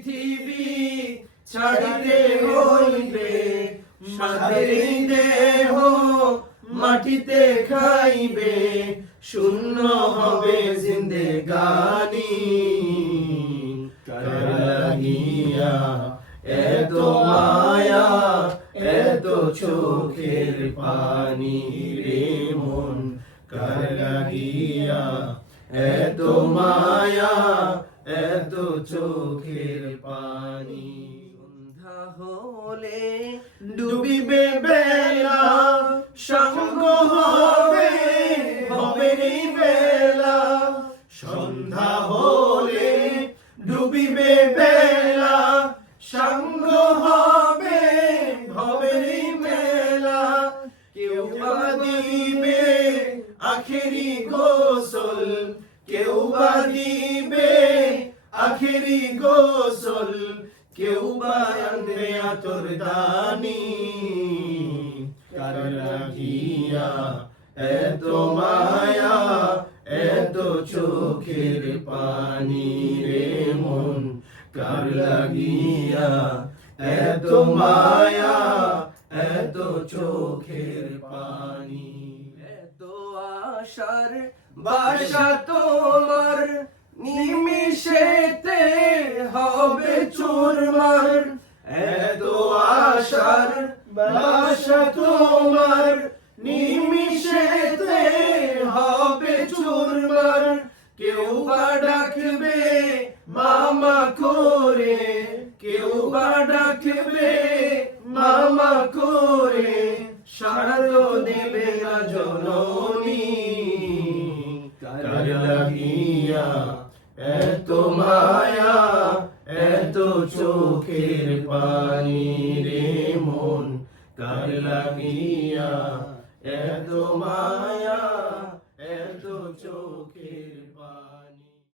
পৃথিবী ছাড়িতে হইবে, সাধের দেহ মাটিতে খাইবে, শূন্য হবে জিন্দেগানি। কার লাগিয়া এত মায়া, এত চোখের পানি রে মন, কার লাগিয়া এত মায়া, এত চোখের পানি। সন্ধ্যা হলে ডুবিবে বেলা, সঙ্গ হবে ভবের বেলা। সন্ধ্যা হলে ডুবিবে বেলা, সঙ্গ হবে ভবের বেলা। কেউ বা দিবে আখেরি গোসল, কেউ বা দিবে আখেরি গোসল, কেউ বা আনবে আতর দানি। কার লাগিয়া এত মায়া, এত চোখের পানি রে মন, কার লাগিয়া এত মায়া, এত চোখের পানি। এত আশার বাসা তোমার, নিমিষেতে হবে চুরমার। এত আশার বাসা তোমার, নিমিষেতে হবে চুরমার। কেউ বা ডাকবে মামা করে, কেউ বা ডাকবে মামা করে, সাড়া তো দেবে না জননী। কার লাগিয়া এত মায়া, এত চোখের পানি রে মন, কার লাগিয়া এত মায়া।